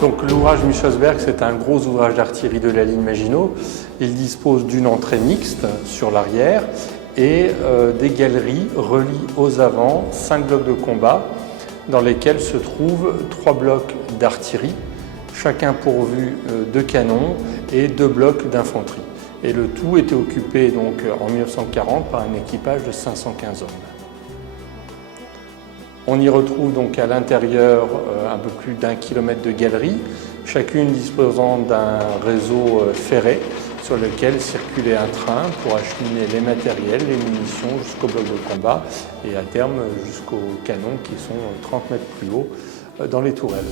Donc l'ouvrage Michelsberg, c'est un gros ouvrage d'artillerie de la ligne Maginot. Il dispose d'une entrée mixte sur l'arrière et des galeries relient aux avants 5 blocs de combat dans lesquels se trouvent 3 blocs d'artillerie, chacun pourvu de canons et 2 blocs d'infanterie. Et le tout était occupé donc en 1940 par un équipage de 515 hommes. On y retrouve donc à l'intérieur un peu plus d'1 kilomètre de galeries, chacune disposant d'un réseau ferré sur lequel circulait un train pour acheminer les matériels, les munitions jusqu'au bloc de combat et à terme jusqu'aux canons qui sont 30 mètres plus haut dans les tourelles.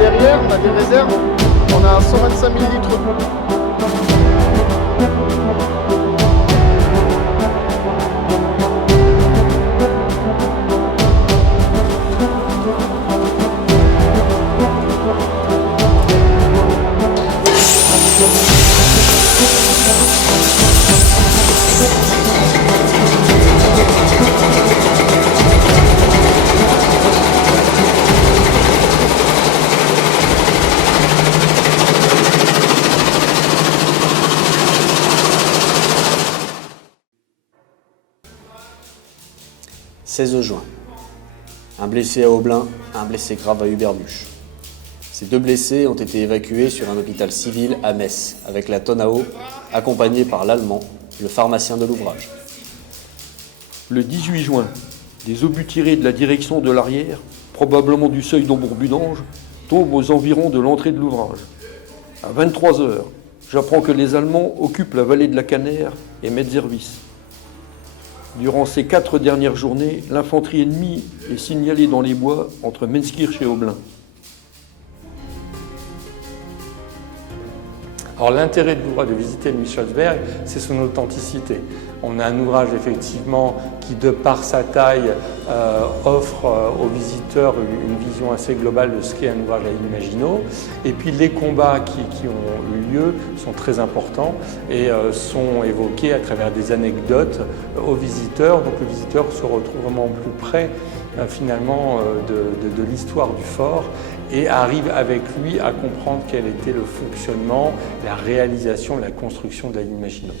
Derrière, on a des réserves, on a 125 000 litres. « 16 juin. Un blessé à Aublin, un blessé grave à Hubernuche. Ces 2 blessés ont été évacués sur un hôpital civil à Metz, avec la tonne à eau, accompagnés par l'Allemand, le pharmacien de l'ouvrage. Le 18 juin, des obus tirés de la direction de l'arrière, probablement du seuil d'Ombourg-Budange, tombent aux environs de l'entrée de l'ouvrage. À 23 h, j'apprends que les Allemands occupent la vallée de la Canère et Metzerwies. Durant ces 4 dernières journées, l'infanterie ennemie est signalée dans les bois entre Menskirch et Aublin. Alors l'intérêt de l'ouvrage de visiter le Michelsberg, c'est son authenticité. On a un ouvrage effectivement qui, de par sa taille, offre aux visiteurs une vision assez globale de ce qu'est un ouvrage à ligne Maginot. Et puis les combats qui ont eu lieu sont très importants et sont évoqués à travers des anecdotes aux visiteurs. Donc le visiteur se retrouve vraiment plus près finalement de l'histoire du fort et arrive avec lui à comprendre quel était le fonctionnement, la réalisation, la construction de la ligne Maginot.